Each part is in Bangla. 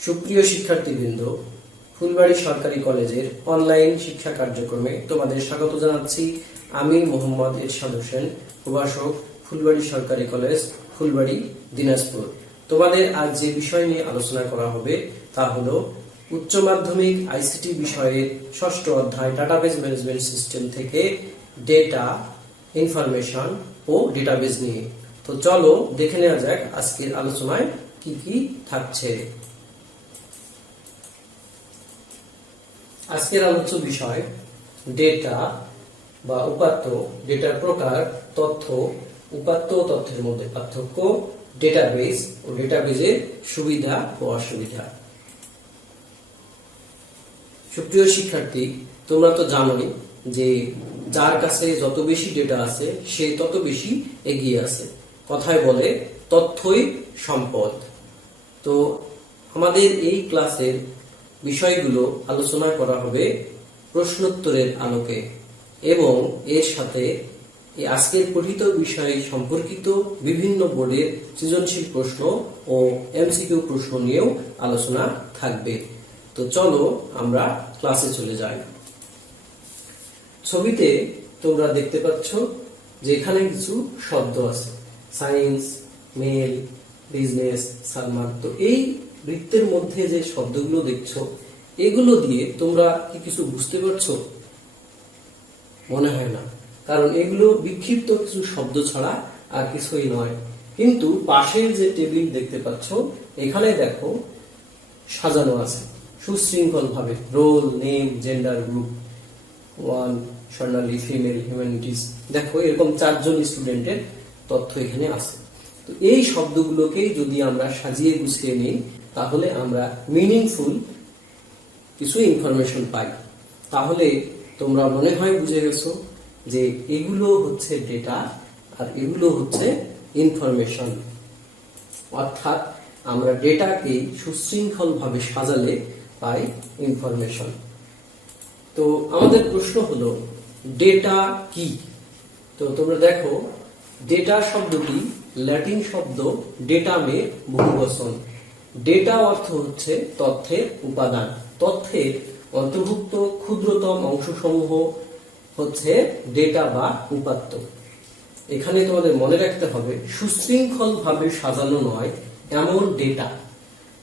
সুপ্রিয় শিক্ষার্থীবৃন্দ, ফুলবাড়ী সরকারি কলেজের অনলাইন শিক্ষা কার্যক্রমে তোমাদের স্বাগত জানাচ্ছি। আমি মোহাম্মদ এরশাদ হোসেন, প্রভাষক, ফুলবাড়ী সরকারি কলেজ, ফুলবাড়ী, দিনাজপুর। তোমাদের আজ যে বিষয় নিয়ে আলোচনা করা হবে তা হলো উচ্চ মাধ্যমিক আইসিটি বিষয়ের ষষ্ঠ অধ্যায় ডাটাবেজ ম্যানেজমেন্ট সিস্টেম থেকে ডেটা, ইনফরমেশন ও ডেটাবেজ নিয়ে। তো চলো দেখে নেওয়া যাক আজকের আলোচনায় কি কি থাকছে। আজকের আলোচ্য বিষয় ডেটা বা উপাত্ত, ডেটার প্রকার, তথ্য, উপাত্ত ও তথ্যের মধ্যে পার্থক্য, ডেটাবেজ ও ডেটাবেজের সুবিধা ও অসুবিধা। সুপ্রিয় শিক্ষার্থী, তোমরা তো জানোই যে যার কাছে যত বেশি ডেটা আছে সে তত বেশি এগিয়ে আছে। কথায় বলে তথ্যই সম্পদ। তো আমাদের এই ক্লাসের বিষয়গুলো আলোচনা করা হবে প্রশ্নোত্তরের আলোকে এবং এর সাথে আজকের পঠিত বিষয় সম্পর্কিত বিভিন্ন বোর্ডের সৃজনশীল প্রশ্ন ও এমসিকিউ প্রশ্ন নিয়েও আলোচনা থাকবে। তো চলো আমরা ক্লাসে চলে যাই। ছবিতে তোমরা দেখতে পাচ্ছ যে এখানে কিছু শব্দ আছে, সায়েন্স, মেল, বিজনেস, সালমান। তো এই বৃত্তের মধ্যে যে শব্দগুলো দেখছো এগুলো দিয়ে তোমরা কি কিছু বুঝতে পারছো? মনে হয় না, কারণ এগুলো বিক্ষিপ্ত কিছু শব্দ ছাড়া আর কিছুই নয়। কিন্তু পাশের যে টেবিল দেখতে পাচ্ছ এখানে দেখো সাজানো আছে সুশৃঙ্খল ভাবে, রোল, নেম, জেন্ডার, গ্রুপ 1, স্বর্ণালী, ফিমেল, হিউম্যানিটিজ। দেখো এরকম 4 জন স্টুডেন্টের তথ্য এখানে আছে। তো এই শব্দগুলোকেই যদি আমরা সাজিয়ে গুছিয়ে নিই তাহলে আমরা মিনিংফুল কিছু ইনফরমেশন পাই। তাহলে তোমরা মনে হয় বুঝে গেছো যে এগুলো হচ্ছে ডেটা আর এগুলো হচ্ছে ইনফরমেশন। অর্থাৎ আমরা ডেটাকে সুশৃঙ্খল ভাবে সাজালে পাই ইনফরমেশন। তো আমাদের প্রশ্ন হলো ডেটা কি? তো তোমরা দেখো ডেটা শব্দটি ল্যাটিন শব্দ ডেটামে বহুবচন। ডেটা অর্থ হচ্ছে তথ্যের উপাদান। তথ্যের অন্তর্ভুক্ত ক্ষুদ্রতম অংশসমূহ হচ্ছে ডেটা বা উপাত্ত। এখানে তোমাদের মনে রাখতে হবে সুশৃঙ্খল ভাবে সাজানো নয় এমন ডেটা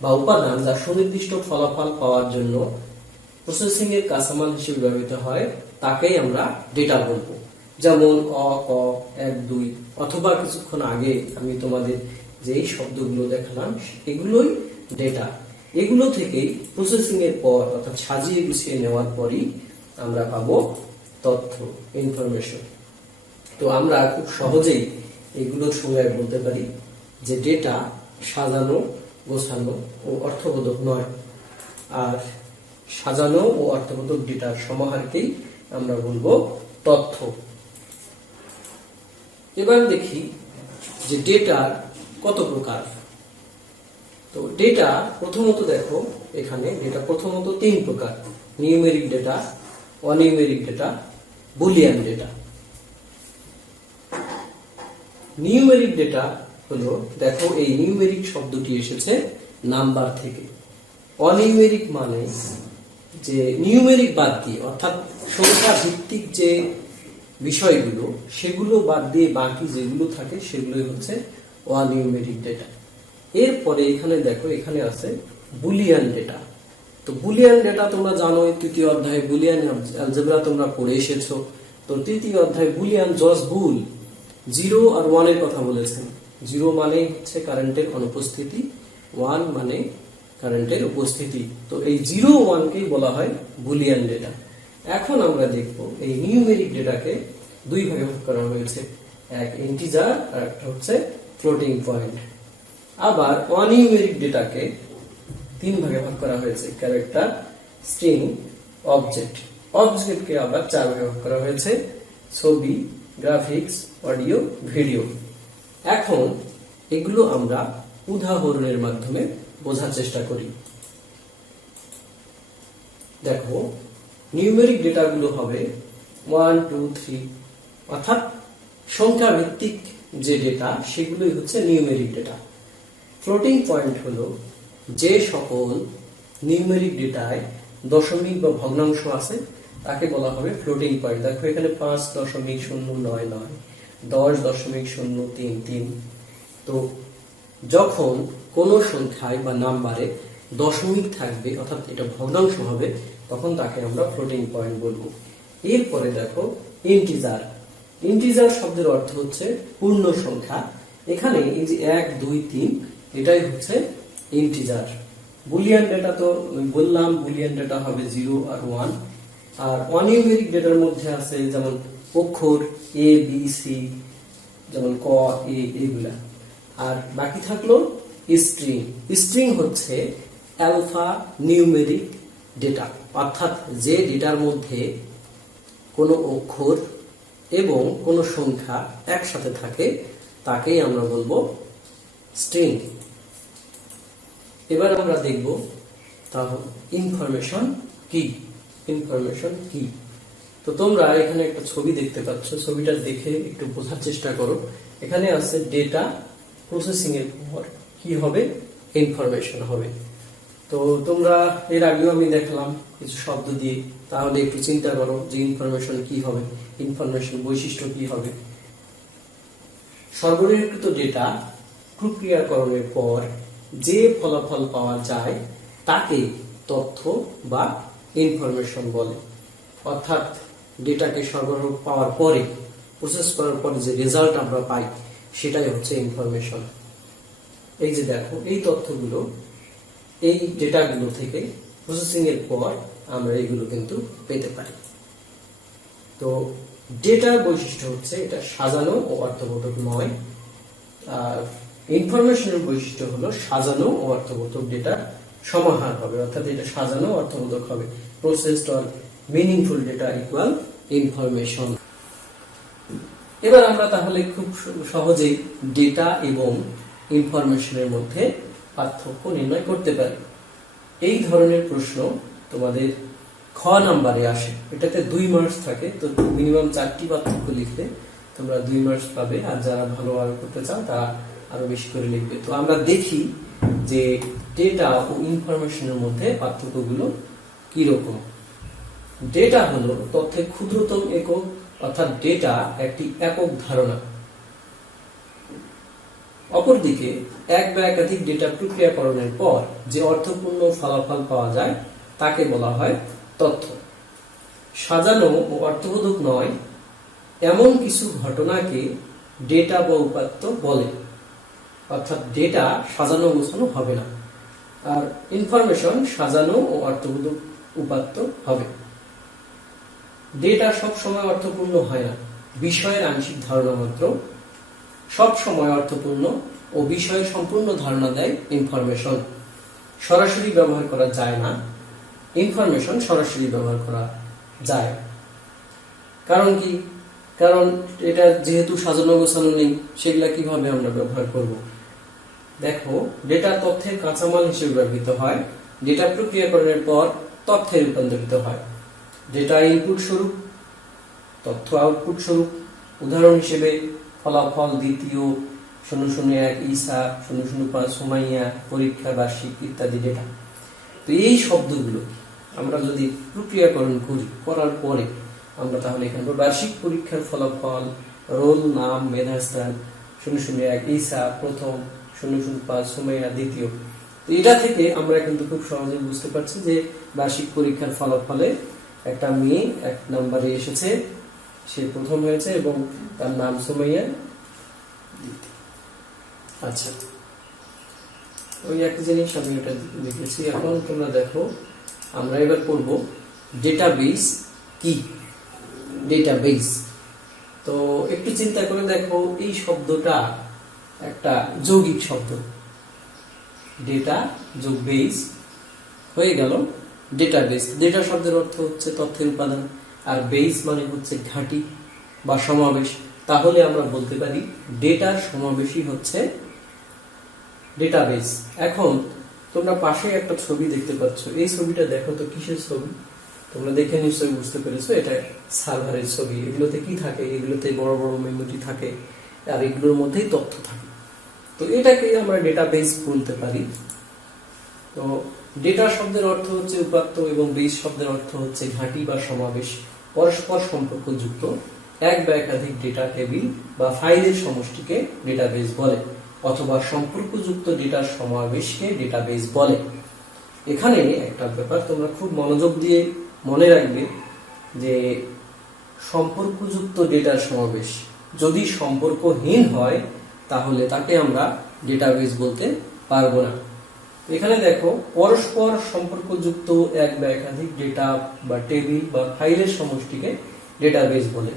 বা উপাদান যা সুনির্দিষ্ট ফলাফল পাওয়ার জন্য প্রসেসিং এর কাঁচামাল হিসেবে ব্যবহৃত হয় তাকেই আমরা ডেটা বলবো। যেমন অ, ক, 1, 2 অথবা কিছুক্ষণ আগে আমি তোমাদের যেই শব্দগুলো দেখালাম এগুলোই ডেটা। এগুলো থেকেই প্রসেসিং এর পর অর্থাৎ সাজিয়ে গুছিয়ে নেওয়ার পরই আমরা পাবো তথ্য, ইনফরমেশন। তো আমরা খুব সহজেই এগুলোর সঙ্গে বলতে পারি যে ডেটা সাজানো, গোছানো ও অর্থবোধক নয়, আর সাজানো ও অর্থবোধক ডেটার সমাহারকেই আমরা বলবো তথ্য। এবার দেখি যে ডেটার কত প্রকার। তো ডেটা প্রথমত দেখো এখানে ডেটা প্রথমত 3 প্রকার: numeric data, nonnumeric data, boolean data. Numeric data হলো, দেখো এই নিউমেরিক শব্দটি এসেছে নাম্বার থেকে। অনিউমেরিক মানে যে নিউমেরিক বাদ দিয়ে অর্থাৎ সংখ্যা ভিত্তিক যে বিষয়গুলো সেগুলো বাদ দিয়ে বাকি যেগুলো থাকে সেগুলোই হচ্ছে অনিউমেরিক ডেটা। এরপরে এখানে দেখো এখানে আছে বুলিয়ান ডেটা। তো বুলিয়ান ডেটা তোমরা জানো, তৃতীয় অধ্যায়ে বুলিয়ান অ্যালজেব্রা তোমরা পড়ে এসেছো। তো তৃতীয় অধ্যায়ে বুলিয়ান জস বুল 0 আর 1 এর কথা বলেছেন। 0 মানে হচ্ছে কারেন্টের অনুপস্থিতি, 1 মানে কারেন্টের উপস্থিতি। তো এই 0, 1 কেই বলা হয় বুলিয়ান ডেটা। এখন আমরা দেখব এই নিউমেরিক ডেটাকে 2 ভাগে ভাগ করা হয়েছে, এক ইন্টিজার আর একটা হচ্ছে ফ্লোটিং পয়েন্ট। আবার অনিউমেরিক ডেটাকে 3 ভাগে ভাগ করা হয়েছে, ক্যারেক্টার, স্ট্রিং, অবজেক্ট। অবজেক্টকে আবার 4 ভাগে ভাগ করা হয়েছে, ছবি, গ্রাফিক্স, অডিও, ভিডিও। এখন এগুলো আমরা উদাহরণের মাধ্যমে বোঝার চেষ্টা করি। দেখো নিউমেরিক ডেটাগুলো হবে 1, 2, 3 অর্থাৎ সংখ্যা ভিত্তিক যে ডেটা সেগুলোই হচ্ছে নিউমেরিক ডেটা। ফ্লোটিং পয়েন্ট হলো যে সকল নিউমেরিক ডেটায় দশমিক বা ভগ্নাংশ আছে তাকে বলা হবে ফ্লোটিং পয়েন্ট। দেখো এখানে 5.099, 10.033। তো যখন কোন সংখ্যায় বা নাম্বারে দশমিক থাকবে অর্থাৎ এটা ভগ্নাংশ হবে তখন তাকে আমরা ফ্লোটিং পয়েন্ট বলবো। এরপরে দেখো ইন্টিজার। ইন্টিজার শব্দের অর্থ হচ্ছে পূর্ণ সংখ্যা। এখানে এই যে 1, 2, 3 এটাই হচ্ছে ইন্টিজার। বুলিয়ান ডেটা তো বললাম, বুলিয়ান ডেটা হবে 0 আর 1। আর অনিউমেরিক ডেটার মধ্যে আছে যেমন অক্ষর এ বি সি, যেমন ক এ এগুলা। আর বাকি থাকলো স্ট্রিং। স্ট্রিং হচ্ছে অ্যালফা নিউমেরিক ডেটা, অর্থাৎ যে ডেটার মধ্যে কোনো অক্ষর এবং কোনো সংখ্যা একসাথে থাকে তাকেই আমরা বলবো স্ট্রিং। এবার আমরা দেখব তাহলে ইনফরমেশন কি। ইনফরমেশন কি? তো তোমরা এখানে একটা ছবি দেখতে পাচ্ছ, ছবিটা দেখে একটু বোঝার চেষ্টা করো। এখানে আছে ডেটা প্রসেসিং এর পর কি হবে? ইনফরমেশন হবে। তো তোমরা এর আগেও আমি দেখলাম কিছু শব্দ দিয়ে, তাহলে একটু চিন্তা করো যে ইনফরমেশন কি হবে, ইনফরমেশন বৈশিষ্ট্য কি হবে। সরবরাহকৃত ডেটা প্রক্রিয়াকরণের পর যে ফলাফল পাওয়া যায় তাকে তথ্য বা ইনফরমেশন বলে। অর্থাৎ ডেটাকে সরবরাহ পাওয়ার পরে, প্রসেস করার পরে যে রেজাল্ট আমরা পাই সেটাই হচ্ছে ইনফরমেশন। এই যে দেখো এই তথ্যগুলো, এই ডেটাগুলো থেকে প্রসেসিং এর পর আমরা এগুলো কিন্তু পেতে পারি। তো ডেটার বৈশিষ্ট্য হচ্ছে এটা সাজানো ও অর্থবোধক নয়। আর ইনফরমেশনের বৈশিষ্ট্য হলো সাজানো ও অর্থবোধক ডেটার সমাহার হবে, অর্থাৎ এটা সাজানো অর্থবোধক হবে। Processed or meaningful data equal information. এবার আমরা তাহলে খুব সহজেই ডেটা এবং ইনফরমেশনের মধ্যে পার্থক্য নির্ণয় করতে পারি। এই ধরনের প্রশ্ন তোমাদের খ নাম্বারে আসে, এটাতে 2 মার্কস থাকে। তো মিনিমাম 4টি পার্থক্য লিখলে তোমরা 2 মার্কস পাবে, আর যারা ভালো আরো করতে চাও তারা আরো বেশি করে লিখবে। তো আমরা দেখি যে ডেটা ও ইনফরমেশনের মধ্যে পার্থক্যগুলো কি রকম। ডেটা হলো তথ্যের ক্ষুদ্রতম একক, অর্থাৎ ডেটা একটি একক ধারণা। অপরদিকে এক বা একাধিক ডেটা প্রক্রিয়াকরণের পর যে অর্থপূর্ণ ফলাফল পাওয়া যায় তাকে বলা হয় তথ্য। সাজানো ও অর্থবোধক নয় এমন কিছু ঘটনাকে ডেটা বা উপাত্ত বলে, অর্থাৎ ডেটা সাজানো গোছানো হবে না। আর ইনফরমেশন সাজানো ও অর্থবোধক উপাত্ত হবে। ডেটা সব সময় অর্থপূর্ণ হয় না, বিষয়ের আংশিক ধারণা মাত্র। সব সময় অর্থপূর্ণ ও বিষয়ের সম্পূর্ণ ধারণা দেয় ইনফরমেশন। সরাসরি ব্যবহার করা যায় না, ইনফরমেশন সরাসরি ব্যবহার করা যায়। কারণ কি? কারণ এটা যেহেতু সাজানো গোছানো নেই, সেগুলা কিভাবে আমরা ব্যবহার করব? দেখো, ডেটা তথ্যের কাঁচামাল হিসেবে ব্যবহৃত হয়, ডেটা প্রক্রিয়াকরণের পর তথ্যে রূপান্তরিত হয়। ডেটা ইনপুট স্বরূপ, তথ্য আউটপুট স্বরূপ। উদাহরণ হিসেবে ফলাফল দ্বিতীয়, 001 ঈসা, 005 সুমাইয়া, পরীক্ষা বার্ষিক ইত্যাদি ডেটা। তো এই শব্দগুলো আমরা যদি প্রক্রিয়াকরণ করি, করার পরে আমরা তাহলে এখানে বার্ষিক পরীক্ষার ফলাফল, রোল নাম, মেধাস্থান, 001 ঈসা প্রথম, 005 সুমাইয়া দ্বিতীয়। তো এটা থেকে আমরা কিন্তু খুব সহজে বুঝতে পারছি যে বার্ষিক পরীক্ষার ফলাফলে একটা মেয়ে 1 নম্বরে এসেছে, সে প্রথম হয়েছে এবং তার নাম সুমাইয়া। আচ্ছা, ওই একই জিনিস আমি এটা লিখেছি। এখন তোমরা দেখো, আমরা এবার পড়ব ডেটাবেস কি। ডেটাবেস, তো একটু চিন্তা করে দেখো, এই শব্দটা একটা যৌগিক শব্দ। ডেটা যোগ বেস হয়ে গেল ডেটাবেস। ডেটা শব্দের অর্থ হচ্ছে তথ্যের উপাদান, আর বেস মানে হচ্ছে ঘাঁটি বা সমাবেশ। তাহলে আমরা বলতে পারি ডেটার সমাবেশই হচ্ছে ডেটাবেস। এখন তোমরা পাশে একটা ছবি দেখতে পাচ্ছ, এই ছবিটা দেখো তো কিসের ছবি? তোমরা দেখে নিশ্চয়ই বুঝতে পেরেছো এটা সার্ভারের ছবি। এগুলোতে কি থাকে? এগুলোতে বড় বড় মেমোরি থাকে, আর এগুলোর মধ্যেই তথ্য থাকে। তো এটাকে আমরা ডেটাবেস বলতে পারি। তো ডেটা শব্দের অর্থ হচ্ছে উপাত্ত এবং বেস শব্দের অর্থ হচ্ছে ঘাঁটি বা সমাবেশ, পরস্পর সম্পর্কযুক্ত এক বা একাধিক ডেটা টেবিল বা ফাইলের সমষ্টিকে ডেটাবেস বলে, অথবা সম্পর্কযুক্ত ডেটার সমাবেশকে ডেটাবেস বলে। এখানে একটা ব্যাপার তোমরা খুব মনোযোগ দিয়ে মনে রাখবে যে সম্পর্কযুক্ত ডেটার সমাবেশ যদি সম্পর্কহীন হয় তাহলে তাকে আমরা ডেটাবেস বলতে পারবো না। এখানে দেখো পরস্পর সম্পর্কযুক্ত এক বা একাধিক ডেটা বা টেবিল বা ফাইলের সমষ্টিকে ডেটাবেস বলে।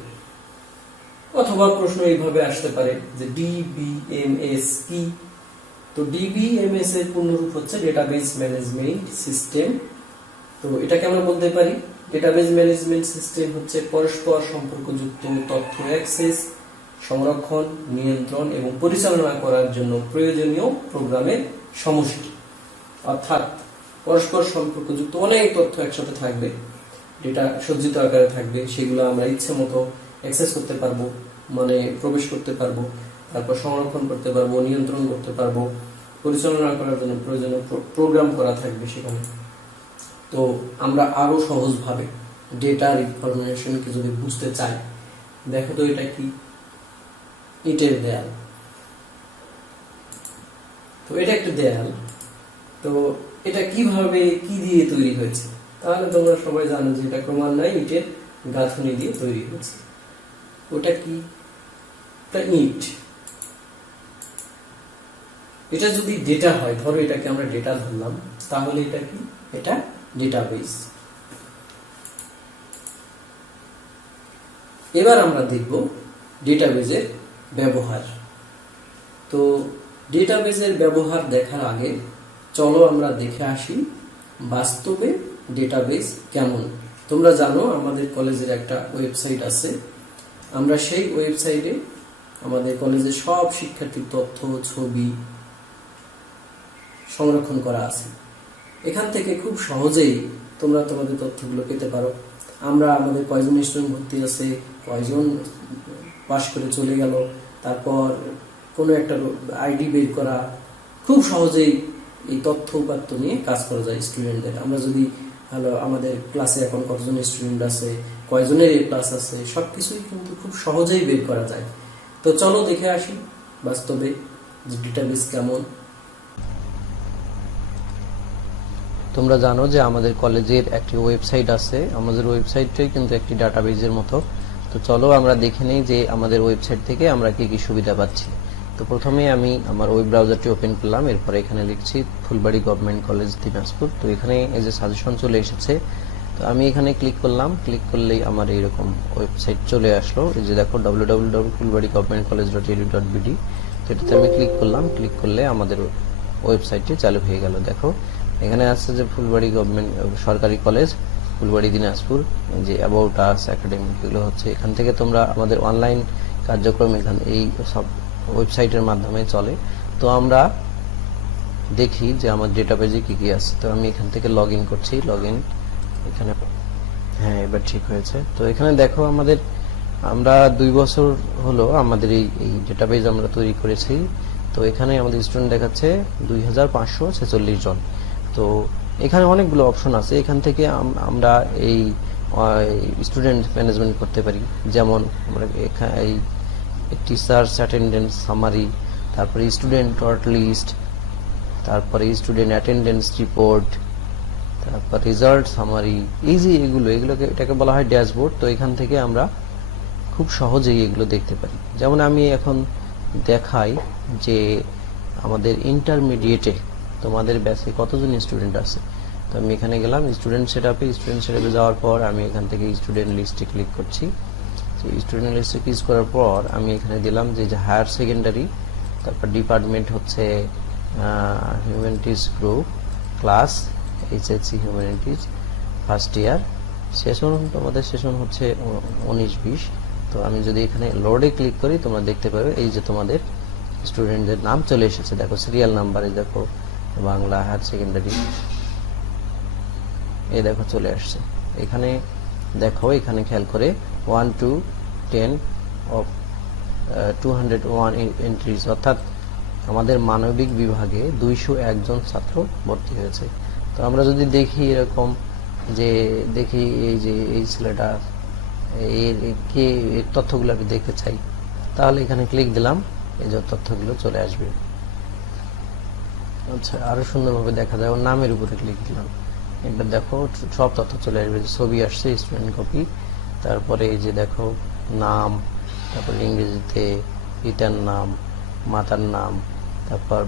অথবা প্রশ্ন এইভাবে আসতে পারে যে ডিবিএমএস কি? তো ডিবিএমএস এর পূর্ণরূপ হচ্ছে ডেটাবেস ম্যানেজমেন্ট সিস্টেম। তো এটাকে আমরা বলতে পারি ডেটাবেস ম্যানেজমেন্ট সিস্টেম হচ্ছে পরস্পর সম্পর্কযুক্ত তথ্য অ্যাক্সেস, সংরক্ষণ, নিয়ন্ত্রণ এবং পরিচালনা করার জন্য প্রয়োজনীয় প্রোগ্রামের সমষ্টি। অর্থাৎ পরস্পর সম্পর্কযুক্ত অনেক তথ্য একসাথে থাকবে, ডেটা সজ্জিত আকারে থাকবে, সেগুলো আমরা ইচ্ছে মতো অ্যাক্সেস করতে পারবো, মানে প্রবেশ করতে পারবো, তারপর সংরক্ষণ করতে পারবো, নিয়ন্ত্রণ করতে পারবো, পরিচালনা করার জন্য প্রয়োজনীয় প্রোগ্রাম করা থাকবে সেখানে। তো আমরা আরো সহজভাবে ডেটার ইনফরমেশনকে যদি বুঝতে চাই, দেখো তো এটা কি? ইটের দেয়াল। তো এটা একটা দেয়াল, তো এটা কিভাবে কি দিয়ে তৈরি হয়েছে? তাহলে তোমরা সবাই জানো যে এটা ক্রমান্বয়ে ইটের গাঁথনি দিয়ে তৈরি হয়েছে। ওটা কি? এটা ইট। এটা যদি ডেটা হয়, ধরো এটাকে আমরা ডেটা ধরলাম, তাহলে এটা কি? এটা ডেটাবেস। এবার আমরা দেখব ডেটাবেজের ব্যবহার। তো ডেটাবেজের ব্যবহার দেখার আগে চলো আমরা দেখে আসি বাস্তবে ডেটাবেজ কেমন। তোমরা জানো আমাদের কলেজের একটা ওয়েবসাইট আছে, আমরা সেই ওয়েবসাইটে আমাদের কলেজের সব শিক্ষার্থীর তথ্য, ছবি সংরক্ষণ করা আছে। এখান থেকে খুব সহজেই তোমরা তোমাদের তথ্যগুলো পেতে পারো। আমরা আমাদের কয়জন স্টুডেন্ট ভর্তি আছে, কয়জন পাশ করে চলে গেল, তারপর কোনো একটা আইডি বের করা, খুব সহজেই এই তথ্য উপাত্ত নিয়ে কাজ করা যায় স্টুডেন্টদের। আমরা যদি আমাদের ক্লাসে এখন কতজন স্টুডেন্ট আছে, কয়জনের এ ক্লাস আছে, সবকিছুই কিন্তু খুব সহজেই বের করা যায়। তো চলো দেখে আসি বাস্তবে যে ডেটাবেস কেমন। তোমরা জানো যে আমাদের কলেজের একটি ওয়েবসাইট আছে, আমাদের ওয়েবসাইটটাই কিন্তু একটি ডাটাবেজের মতো। তো চলো আমরা দেখে নেই যে আমাদের ওয়েবসাইট থেকে আমরা কি কি সুবিধা পাচ্ছি। তো প্রথমে আমি আমার ওয়েব ব্রাউজারটি ওপেন করলাম, এরপরে এখানে লিখছি ফুলবাড়ী গভর্নমেন্ট কলেজ দিনাজপুর। তো এখানে এই যে সাজেশন চলে এসেছে, তো আমি এখানে ক্লিক করলাম, ক্লিক করলেই আমার এইরকম ওয়েবসাইট চলে আসলো। এই যে দেখো www.fulbarigovernmentcollege.edu.bd। তো এটাতে আমি ক্লিক করলাম, ক্লিক করলে আমাদের ওয়েবসাইটটি চালু হয়ে গেল। দেখো এখানে আছে যে ফুলবাড়ী গভর্নমেন্ট সরকারি কলেজ ফুলবাড়ী দিনাজপুর, যে অ্যাবাউট আস, একাডেমিক, এগুলো হচ্ছে। এখান থেকে তোমরা আমাদের অনলাইন কার্যক্রম এখানে এই সব ওয়েবসাইটের মাধ্যমে চলে। তো আমরা দেখি যে আমার ডেটাবেজে কি কি আছে। তো আমি এখান থেকে লগ ইন করছি, লগ ইন এখানে, হ্যাঁ এবার ঠিক হয়েছে। তো এখানে দেখো আমরা 2 বছর হলো আমাদের এই ডেটাবেজ আমরা তৈরি করেছি। তো এখানে আমাদের স্টুডেন্ট দেখাচ্ছে 2546 জন। তো এখানে অনেকগুলো অপশন আছে, এখান থেকে আমরা এই স্টুডেন্ট ম্যানেজমেন্ট করতে পারি। যেমন আমরা এই টিচার্স অ্যাটেন্ডেন্স সামারি, তারপরে স্টুডেন্ট শর্ট লিস্ট, তারপরে স্টুডেন্ট অ্যাটেন্ডেন্স রিপোর্ট, তারপর রেজাল্ট সামারি, এই যে এটাকে বলা হয় ড্যাশবোর্ড। তো এখান থেকে আমরা খুব সহজেই এগুলো দেখতে পারি। যেমন আমি এখন দেখাই যে আমাদের ইন্টারমিডিয়েটে তোমাদের ব্যাচে কতজন স্টুডেন্ট আছে। তো আমি এখানে গেলাম স্টুডেন্ট সেটআপে, যাওয়ার পর আমি এখান থেকে স্টুডেন্ট লিস্টে ক্লিক করছি। স্টুডেন্ট লিস্টে ক্লিক করার পর আমি এখানে দিলাম যে হায়ার সেকেন্ডারি, তারপর ডিপার্টমেন্ট হচ্ছে humanities group, class HSC humanities first year, session তোমাদের সেশন হচ্ছে 19-20। তো আমি যদি এখানে লোডে ক্লিক করি তোমরা দেখতে পাবে এই যে তোমাদের স্টুডেন্টদের নাম চলে এসেছে। দেখো সিরিয়াল নাম্বারে দেখো বাংলা হায়ার সেকেন্ডারি, এই দেখো চলে আসছে। এখানে দেখো এখানে খেয়াল করে 1 to 10 of 201 এন্ট্রিজ, অর্থাৎ আমাদের মানবিক বিভাগে 201 জন ছাত্র ভর্তি হয়েছে। তো আমরা যদি দেখি এরকম যে দেখি এই যে এই ছেলেটা এর তথ্যগুলো আমি দেখতে চাই, তাহলে এখানে ক্লিক দিলাম, এই যে তথ্যগুলো চলে আসবে। আচ্ছা, আরো সুন্দরভাবে দেখা যায় ওর নামের উপরে ক্লিক দিলাম, এটা দেখো সব তথ্য চলে আসবে। ছবি আসছে, স্টুডেন্ট কপি, তারপরে এই যে দেখো নাম, তারপরে ইংরেজিতে পিতার নাম, মাতার নাম, তারপর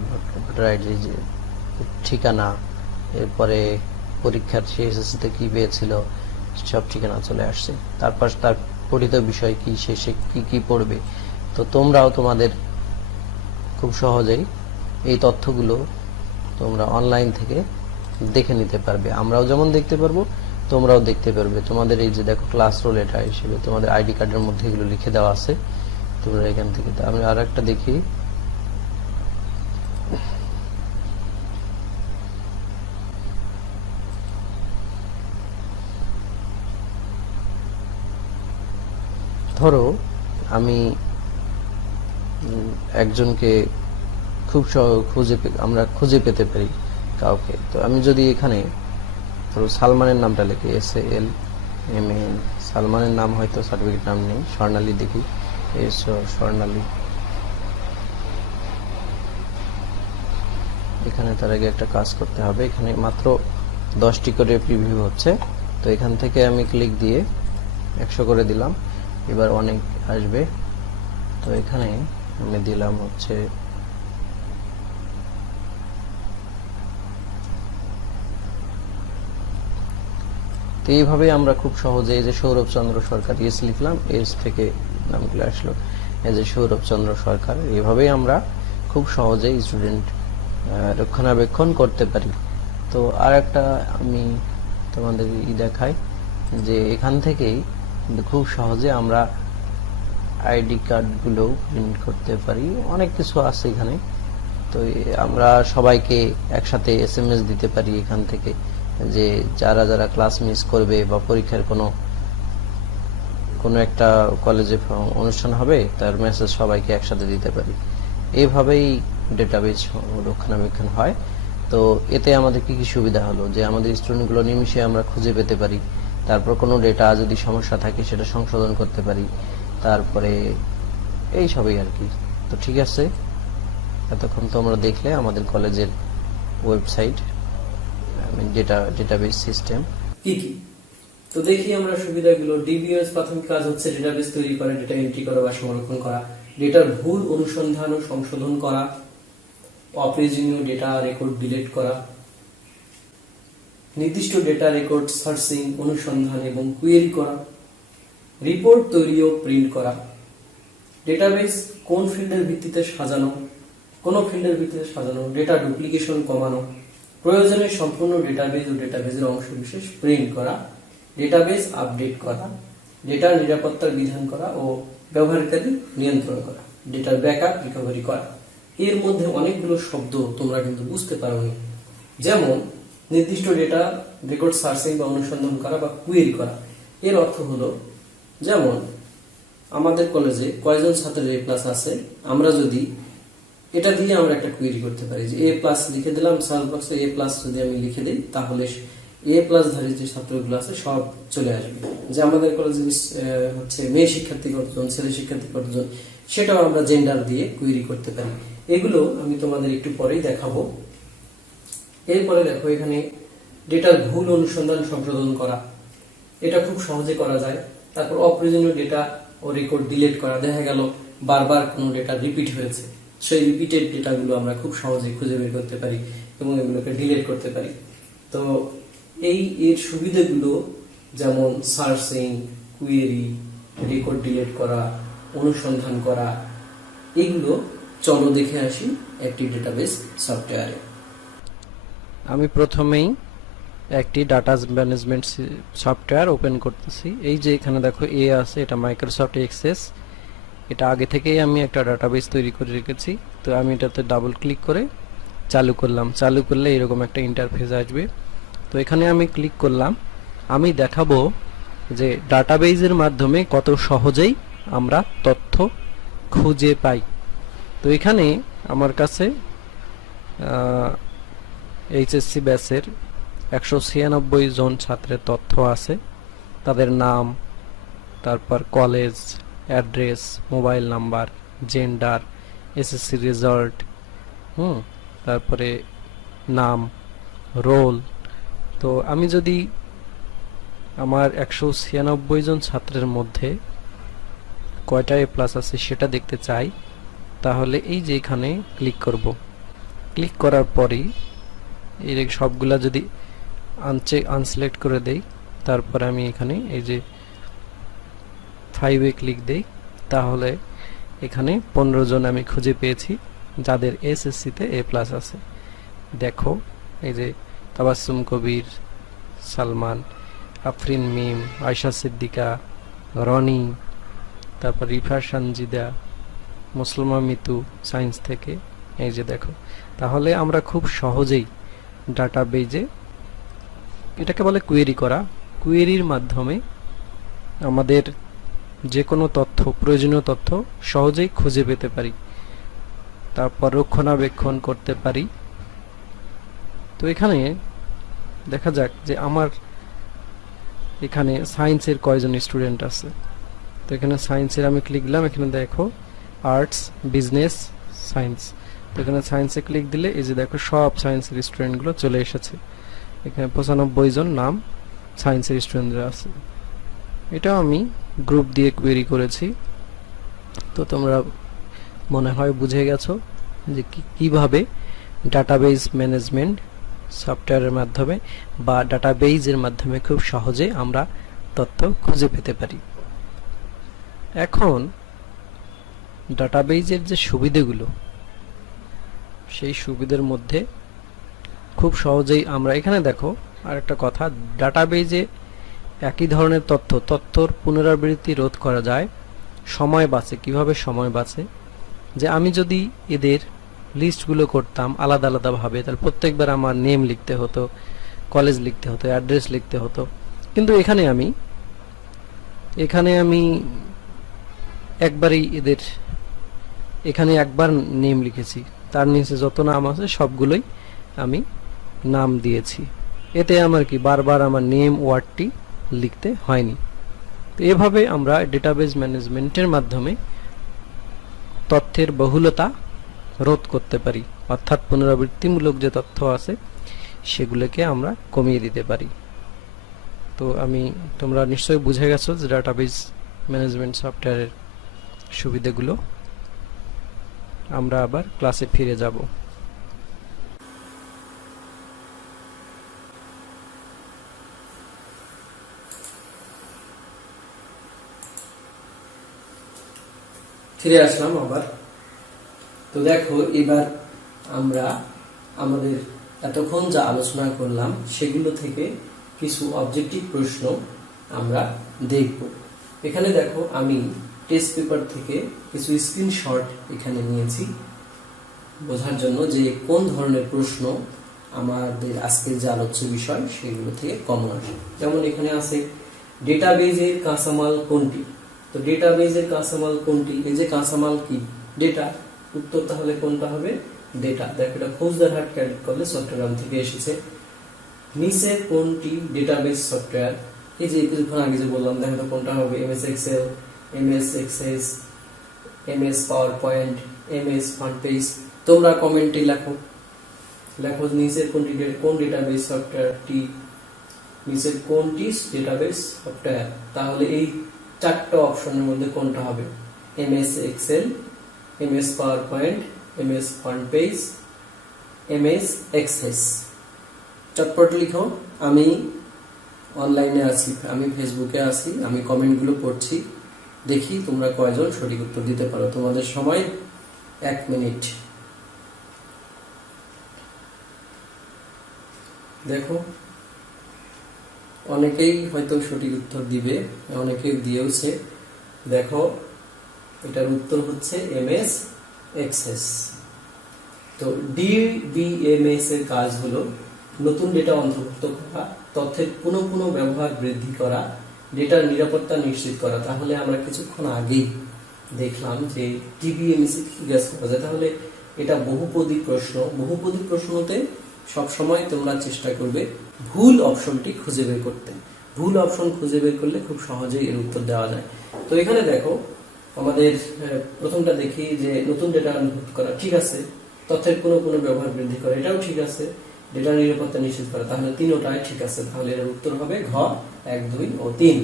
ঠিকানা, এরপরে পরীক্ষার সে এসএসসিতে কি পেয়েছিল সব ঠিকানা চলে আসছে। তারপর তার পঠিত বিষয় কি, সে কি কি পড়বে। তো তোমরাও তোমাদের খুব সহজেই এই তথ্যগুলো তোমরা অনলাইন থেকে দেখে নিতে পারবে। আমরাও যেমন দেখতে পারবো, তোমরাও দেখতে পারবে। তোমাদের এই যে দেখো ক্লাস রোল এটা হিসেবে তোমাদের আইডি কার্ডের মধ্যে এগুলো লিখে দেওয়া আছে, তোমরা এখান থেকে। আমি আর একটা দেখি, ধরো আমি একজনকে খুব আমরা খুঁজে পেতে পারি কাউকে। তো আমি যদি এখানে ধরো সালমানের নামটা লিখি, SALMAN, সালমানের নাম হয়তো সার্টিফিকেট নাম নেই, স্বর্ণালী দেখি, স্বর্ণালী। এখানে তার আগে একটা কাজ করতে হবে, এখানে মাত্র 10টি করে প্রিভিউ হচ্ছে। তো এখান থেকে আমি ক্লিক দিয়ে 100 করে দিলাম, এবার অনেক আসবে। তো এখানে আমি দিলাম হচ্ছে তো এইভাবে আমরা খুব সহজে, এই যে সৌরভ চন্দ্র সরকার, এস লিখলাম, এস থেকে নামগুলো আসলো, এই যে সৌরভ চন্দ্র সরকার। এইভাবেই আমরা খুব সহজে স্টুডেন্ট রক্ষণাবেক্ষণ করতে পারি। তো আর একটা আমি তোমাদের দেখাই যে এখান থেকেই খুব সহজে আমরা আইডি কার্ডগুলো প্রিন্ট করতে পারি, অনেক কিছু আছে এখানে। তো আমরা সবাইকে একসাথে SMS দিতে পারি এখান থেকে, যে যারা যারা ক্লাস মিস করবে বা পরীক্ষার কোনো একটা কলেজে অনুষ্ঠান হবে তার মেসেজ সবাইকে একসাথে দিতে পারি। এইভাবেই ডেটাবেস রক্ষণাবেক্ষণ হয়। তো এতে আমাদের কি কি সুবিধা হলো, যে আমাদের স্টুডেন্টগুলো নিমিষে আমরা খুঁজে পেতে পারি, তারপর কোনো ডেটা যদি সমস্যা থাকে সেটা সংশোধন করতে পারি, তারপরে এই সবই আর কি। তো ঠিক আছে, এতক্ষণ তোমরা দেখলে আমাদের কলেজের ওয়েবসাইট, ডেটাবেস সিস্টেম কি কি। তো দেখি আমরা সুবিধাগুলো। ডিবিএস প্রাথমিক কাজ হচ্ছে ডেটাবেস তৈরি করা, ডেটা এন্ট্রি করা বা সংরক্ষণ করা, ডেটার ভুল অনুসন্ধান ও সংশোধন করা, অপ্রয়োজনীয় ডেটা রেকর্ড ডিলিট করা, নির্দিষ্ট ডেটা রেকর্ড সার্চিং, অনুসন্ধান এবং কুয়েরি করা, রিপোর্ট তৈরি ও প্রিন্ট করা, ডেটাবেস কোন ফিল্ডের ভিত্তিতে সাজানো, কোন ফিল্ডের ভিত্তিতে সাজানো, ডেটা ডুপ্লিকেশন কমানো, প্রয়োজনে সম্পূর্ণ ডেটাবেস ও ডেটাবেসের অংশবিশেষ প্রিন্ট করা, ডেটাবেস আপডেট করা, ডেটার নিরাপত্তার বিধান করা ও ব্যবহারকারী নিয়ন্ত্রণ করা, ডেটার ব্যাকআপ রিকভারি করা। এর মধ্যে অনেকগুলো শব্দ তোমরা কিন্তু বুঝতে পারোনি, যেমন নির্দিষ্ট ডেটা রেকর্ড সার্চিং বা অনুসন্ধান করা বা কুয়েরি করা। এর অর্থ হলো, যেমন আমাদের কলেজে কয়জন ছাত্রের A+ আছে, আমরা যদি এটা দিয়ে আমরা একটা কুয়েরি করতে পারি যে A+ লিখে দিলাম, সার্চ বক্সে A+ যদি আমি লিখে দিই, তাহলে A+ ধারী যে ছাত্রগুলো আছে সব চলে আসবে। যে আমাদের কলেজে হচ্ছে মেয়ে শিক্ষার্থী কতজন, ছেলে শিক্ষার্থী কতজন, সেটাও আমরা জেন্ডার দিয়ে কুয়েরি করতে পারি। এগুলো আমি তোমাদের একটু পরেই দেখাবো। এরপরে দেখো এখানে ডেটার ভুল অনুসন্ধান সংশোধন করা, এটা খুব সহজে করা যায়। তারপর অপ্রয়োজনীয় ডেটা ও রেকর্ড ডিলিট করা, দেখা গেল বারবার কোনো ডেটা রিপিট হয়েছে, সেই রিপিটেড ডেটাগুলো আমরা খুব সহজে খুঁজে বের করতে পারি এবং এগুলোকে ডিলিট করতে পারি। তো এর সুবিধাগুলো যেমন সার্চিং, কুয়েরি, রেকর্ড ডিলিট করা, অনুসন্ধান করা, এগুলো চলো দেখে আসি একটি ডেটাবেস সফটওয়্যারে। আমি প্রথমেই একটি ডাটা ম্যানেজমেন্ট সফটওয়্যার ওপেন করতেছি। এই যে এখানে দেখো আছে, এটা মাইক্রোসফট এক্সেস। এটা আগে থেকেই আমি একটা ডাটাবেস তৈরি করে রেখেছি। তো আমি এটাতে ডাবল ক্লিক করে চালু করলাম। চালু করলে এরকম একটা ইন্টারফেস আসবে। তো এখানে আমি ক্লিক করলাম। আমি দেখাবো যে ডাটাবেসের মাধ্যমে কত সহজেই আমরা তথ্য খুঁজে পাই। তো এখানে আমার কাছে এইচএসসি ব্যাচের 196 জন ছাত্রের তথ্য আছে, তাদের নাম, তারপর college, address, mobile number, gender, SSC result, তারপরে নাম, রোল। তো আমি যদি আমার 196 জন ছাত্রের মধ্যে কয়টা এ প্লাস আছে সেটা দেখতে চাই, তাহলে এই যে এখানে ক্লিক করব। ক্লিক করার পরেই এই সবগুলা যদি আনসিলেক্ট করে দেই, তারপরে আমি এখানে এই যে 5-এ ক্লিক দেই, তাহলে এখানে 15 জন আমি খুঁজে পেয়েছি যাদের এসএসসিতে এ প্লাস আছে। দেখো এই যে তাবাসসুম কবির, সালমান, আফরিন মিম, আয়শা সিদ্দিকা, রনি, তারপর রিফা সানজিদা, মুসলমা মিতু সায়েন্স থেকে, এই যে দেখো। তাহলে আমরা খুব সহজেই ডাটাবেজে, এটাকে বলে কোয়েরি করা, কোয়েরির মাধ্যমে আমাদের যে কোনো তথ্য, প্রয়োজনীয় তথ্য সহজেই খুঁজে পেতে পারি, তারপর রক্ষণাবেক্ষণ করতে পারি। তো এখানে দেখা যাক যে আমার এখানে সায়েন্সের কয়জন স্টুডেন্ট আছে। তো এখানে সায়েন্সের আমি ক্লিক দিলাম, এখানে দেখো আর্টস, বিজনেস, সায়েন্স। তো এখানে সায়েন্সে ক্লিক দিলে এই যে দেখো সব সায়েন্সের স্টুডেন্টগুলো চলে এসেছে। এখানে 95 জন নাম সায়েন্সের স্টুডেন্টরা আছে। এটাও আমি গ্রুপ দিয়ে কোয়েরি করেছি। তো তোমরা মনে হয় বুঝে গেছো যে কিভাবে ডাটাবেজ ম্যানেজমেন্ট সফটওয়্যারের মাধ্যমে বা ডাটাবেজের মাধ্যমে খুব সহজে আমরা তথ্য খুঁজে পেতে পারি। এখন ডাটাবেজের যে সুবিধাগুলো, সেই সুবিধার মধ্যে খুব সহজেই আমরা এখানে দেখো আরেকটা কথা, ডাটাবেজে একই ধরনের তথ্যর পুনরাবৃত্তি রোধ করা যায়, সময় বাঁচে। কিভাবে সময় বাঁচে? যে আমি যদি এদের লিস্টগুলো করতাম আলাদা আলাদাভাবে, তাহলে প্রত্যেকবার আমার নেম লিখতে হতো, কলেজ লিখতে হতো, অ্যাড্রেস লিখতে হতো। কিন্তু এখানে আমি একবারই এদের, এখানে একবার নেম লিখেছি, তার নিচে যত নাম আছে সবগুলোই আমি নাম দিয়েছি। এতে আমার কি বারবার আমার নেম ওয়ার্ডটি লিখতে হয়নি। তো এভাবে আমরা ডেটাবেজ ম্যানেজমেন্টের মাধ্যমে তথ্যের বহুলতা রোধ করতে পারি, অর্থাৎ পুনরাবৃত্তিমূলক যে তথ্য আছে সেগুলোকে আমরা কমিয়ে দিতে পারি। তো তোমরা নিশ্চয়ই বুঝে গেছো যে ডাটাবেজ ম্যানেজমেন্ট সফটওয়্যারের সুবিধাগুলো। আমরা আবার ক্লাসে ফিরে যাব। ফিরে আসলাম আবার। তো দেখো এবার আমরা আমাদের এতক্ষণ যা আলোচনা করলাম সেগুলো থেকে কিছু অবজেক্টিভ প্রশ্ন আমরা দেখব। এখানে দেখো আমি টেস্ট পেপার থেকে কিছু স্ক্রিনশট এখানে নিয়েছি বোঝার জন্য যে কোন ধরনের প্রশ্ন আমাদের আজকের যে আলোচ্য বিষয় সেগুলো থেকে কমন আসে। যেমন এখানে আছে ডেটাবেজের কাঁচামাল কোনটি? তো ডেটাবেজের কাঁচামাল কোনটি? এই যে কাঁচামাল কি? ডেটা। উত্তর তাহলে কোনটা হবে? ডেটা। দেখো এটা ফৌজদারহাট ক্যাডেট কলেজ চট্টগ্রাম থেকে এসেছে। নিচে কোনটি ডেটাবেজ সফটওয়্যার? এই যে কিছুক্ষণ আগে যে বললাম, দেখো তো কোনটা হবে? MS Excel, MS Access, MS PowerPoint, MS FrontPage. তোমরা কমেন্টে লেখো নিচের কোন ডেটাবেজ সফটওয়্যারটি, নিচের কোনটি ডেটাবেজ সফটওয়্যার? তাহলে এই চারটা অপশনের মধ্যে কোনটা হবে? MS Excel, MS PowerPoint, MS FrontPage, MS Access. চটপট লিখো। আমি অনলাইনে আছি, আমি ফেসবুকে আছি, আমি কমেন্টগুলো পড়ছি, দেখি তোমরা কয়জন সঠিক উত্তর দিতে পারো। তোমাদের সময় 1 মিনিট। দেখো অনেকেই হয়তো সঠিক উত্তর দিবে, অনেকেই দিয়েওছে। দেখো এটার উত্তর হচ্ছে এমএস এক্সেস। তো ডিবিএমএস এর কাজ হলো নতুন ডেটা অন্তর্ভুক্ত করা, তথ্যের পুনঃ ব্যবহার বৃদ্ধি করা, ডেটার নিরাপত্তা নিশ্চিত করা। তাহলে আমরা কিছুক্ষণ আগেই দেখলাম যে ডিবিএমএস এ কি কাজ করা যায়। তাহলে এটা বহুপদী প্রশ্ন। বহুপদী প্রশ্নতে সবসময় তোমরা চেষ্টা করবে ভুল অপশনটি খুঁজে বের করতে। ভুল অপশন খুঁজে বের করলে খুব সহজেই এর উত্তর দেওয়া যায়। তো এখানে দেখো আমাদের প্রথমটা দেখি যে নতুন ডেটা অন্তর্ভুক্ত করা, ঠিক আছে। তথ্যের কোনো ব্যবহার বৃদ্ধি করা, এটাও ঠিক আছে। ডেটা নিরাপত্তা নিশ্চিত করা, তাহলে তিনটাই ঠিক আছে। তাহলে এর উত্তর হবে ঘ 1, 2 ও 3।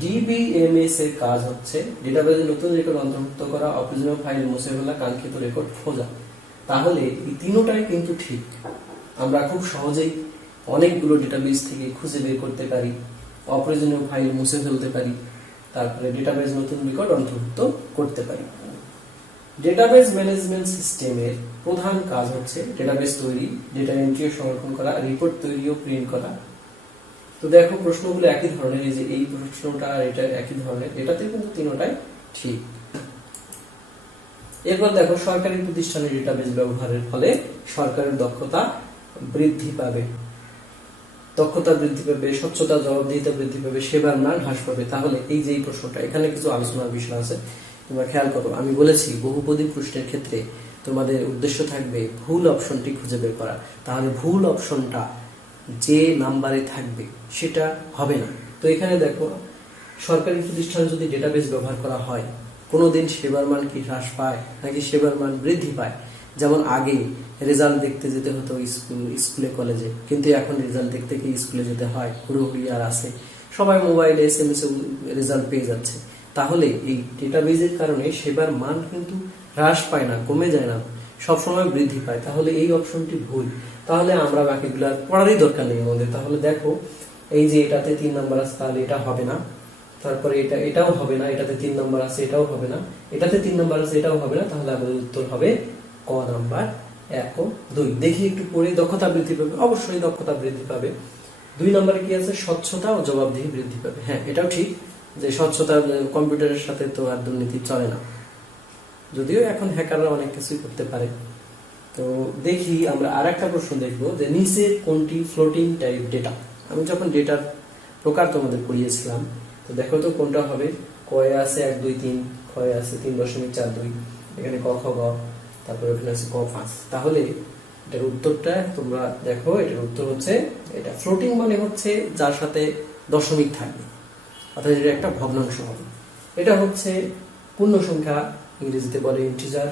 ডিবিএমএস এর কাজ হচ্ছে ডেটাবেজে নতুন রেকর্ড অন্তর্ভুক্ত করা, অপ্রয়োজনীয় ফাইল মুছে ফেলা, কাঙ্ক্ষিত রেকর্ড খোঁজা। তাহলে এই তিনটাই কিন্তু ঠিক। আমরা খুব সহজেই অনেকগুলো ডেটাবেজ থেকে খুঁজে বের করতে পারি, অপ্রয়োজনীয় ফাইল মুছে ফেলতে পারি, তারপরে ডেটাবেজ নতুন রেকর্ড অন্তর্ভুক্ত করতে পারি। ডেটাবেজ ম্যানেজমেন্ট সিস্টেমের প্রধান কাজ হচ্ছে ডেটাবেজ তৈরি, ডেটা এন্ট্রি সংরক্ষণ করা, রিপোর্ট তৈরি ও প্রিন্ট করা। তো দেখো প্রশ্নগুলো একই ধরনের, এই যে এই প্রশ্নটা আর এটা একই ধরনের, এটাতে কিন্তু তিনটাই ঠিক। এরপর দেখো সরকারি প্রতিষ্ঠানের ডেটাবেজ ব্যবহারের ফলে সরকারের দক্ষতা বৃদ্ধি পাবে। দক্ষতা বৃদ্ধি পাবে, স্বচ্ছতা, জবাবদিহিতা বৃদ্ধি পাবে, সেবার মান হ্রাস পাবে। তাহলে এই যে এই প্রশ্নটা, এখানে কিছু আলোচনার বিষয় আছে, তোমরা খেয়াল করো। আমি বলেছি বহুপদী প্রশ্নের ক্ষেত্রে তোমাদের উদ্দেশ্য থাকবে ভুল অপশনটি খুঁজে বের করা। তাহলে ভুল অপশনটা যে নাম্বারে থাকবে সেটা হবে না। তো এখানে দেখো সরকারি প্রতিষ্ঠানে যদি ডেটাবেজ ব্যবহার করা হয়, কোনোদিন সেবার মান কি হ্রাস পায় নাকি সেবার মান বৃদ্ধি পায়? যেমন আগে রেজাল্ট দেখতে যেতে হতো স্কুলে কলেজে, কিন্তু এখন রেজাল্ট দেখতে কি স্কুলে যেতে হয়? হুড়োহুড়ি আর আছে, সবাই মোবাইলে SMS রেজাল্ট পেয়ে যাচ্ছে। তাহলে এই ডেটাবেজের কারণে সেবার মান কিন্তু হ্রাস পায় না, কমে যায় না, সবসময় বৃদ্ধি পায়। তাহলে এই অপশনটি ভুল। তাহলে আমরা বাকিগুলো পড়ারই দরকার নেই আমাদের। তাহলে দেখো এই যে এটাতে 3 নাম্বার আছে, তাহলে এটা হবে না। তারপরে এটাও হবে না, এটাতে 3 নাম্বার আছে, এটাও হবে না। এটাতে 3 নাম্বার আছে, এটাও হবে না। তাহলে আমাদের উত্তর হবে ক নাম্বার 1 ও 2। দেখি একটু পরে, দক্ষতা বৃদ্ধি পাবে, অবশ্যই দক্ষতা বৃদ্ধি পাবে। 2 নম্বরে কি আছে? স্বচ্ছতা ও জবাবদিহি বৃদ্ধি পাবে। হ্যাঁ, এটাও ঠিক যে স্বচ্ছতা, কম্পিউটারের সাথে তো আর দুর্নীতি চলে না, যদিও এখন হ্যাকাররা অনেক কিছুই করতে পারে। তো দেখি আমরা আরেকটা প্রশ্ন দেখবো যে নিচে কোনটি ফ্লোটিং টাইপ ডেটা। আমি যখন ডেটার প্রকার তোমাদের পড়িয়েছিলাম, তো দেখো তো কোনটা হবে। কয়ে আছে 1, 2, 3, ক্ষয়ে আছে 3.42, এখানে ক, খ, গ, তারপরে ওখানে আছে ক, 5। তাহলে এটার উত্তরটা তোমরা দেখো, এটার উত্তর হচ্ছে এটা। ফ্লোটিং মানে হচ্ছে যার সাথে দশমিক থাকবে, অর্থাৎ এটা একটা ভগ্নাংশ হবে। এটা হচ্ছে পূর্ণ সংখ্যা, ইংরেজিতে বলে ইন্টিজার।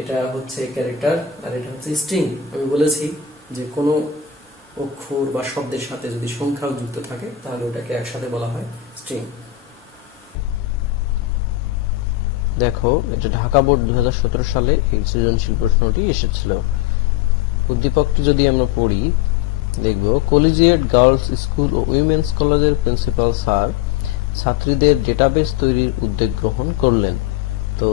এটা হচ্ছে ক্যারেক্টার, আর এটা হচ্ছে স্ট্রিং। আমি বলেছি যে কোনো অক্ষর বা শব্দের সাথে যদি সংখ্যাও যুক্ত থাকে তাহলে ওটাকে একসাথে বলা হয় স্ট্রিং। দেখো এটা ঢাকা বোর্ড 2017 সালে এই সৃজনশীল প্রশ্নটি এসেছিল। উদ্দীপকটি যদি আমরা পড়ি, দেখব কলেজিয়েট গার্লস স্কুল ও উইমেন্স কলেজের প্রিন্সিপাল স্যার ছাত্রীদের ডেটাবেস তৈরির উদ্যোগ গ্রহণ করলেন। তো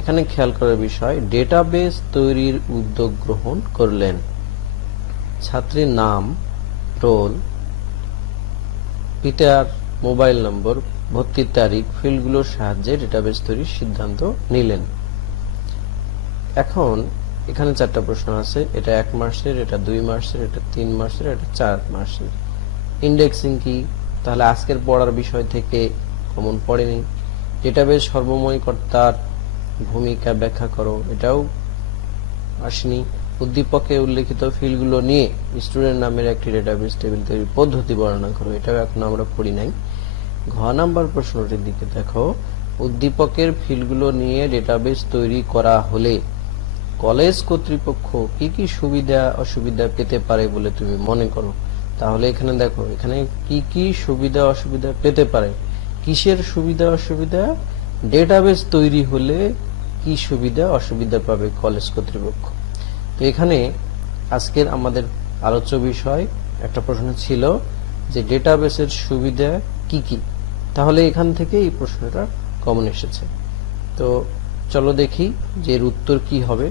এখানে খেয়াল করার বিষয়, ডেটাবেস তৈরির উদ্যোগ গ্রহণ করলেন। ছাত্রীর নাম, রোল, পিতার মোবাইল নম্বর, ভর্তির তারিখ, ফিল্ডগুলোর সাহায্যে ডেটাবেস তৈরির সিদ্ধান্ত নিলেন। এখন এখানে 4টা প্রশ্ন আছে। এটা 1 মাসের, এটা 2 মাসের, এটা 3 মাসের, এটা 4 মাসের। ইন্ডেক্সিং কি? তাহলে আজকের পড়ার বিষয় থেকে কমন পড়েনি। ডেটাবেস সর্বময়কর্তার ভূমিকা ব্যাখ্যা করো, এটাও আসেনি। উদ্দীপকে উল্লেখিত ফিল্ডগুলো নিয়ে স্টুডেন্ট নামের একটি ডেটাবেস টেবিল তৈরির পদ্ধতি বর্ণনা করো, এটাও এখন আমরা পড়ি নাই। ঘ নাম্বার প্রশ্নটির দিকে দেখো, উদ্দীপকের ফিল্ডগুলো নিয়ে ডেটাবেস তৈরি করা হলে কলেজ কর্তৃপক্ষ কি কি সুবিধা অসুবিধা পেতে পারে বলে তুমি মনে করো? তাহলে এখানে দেখো, এখানে কি কি সুবিধা অসুবিধা পেতে পারে। কিসের সুবিধা অসুবিধা? ডেটাবেস তৈরি হলে কি সুবিধা অসুবিধা পাবে কলেজ কর্তৃপক্ষ। তো এখানে আজকের আমাদের আলোচ্য বিষয় একটা প্রশ্ন ছিল যে ডেটাবেসের সুবিধা কি কি। তাহলে এখান থেকে এই প্রশ্নটা কমন এসেছে। তো চলো দেখি যে এর উত্তর কি হবে।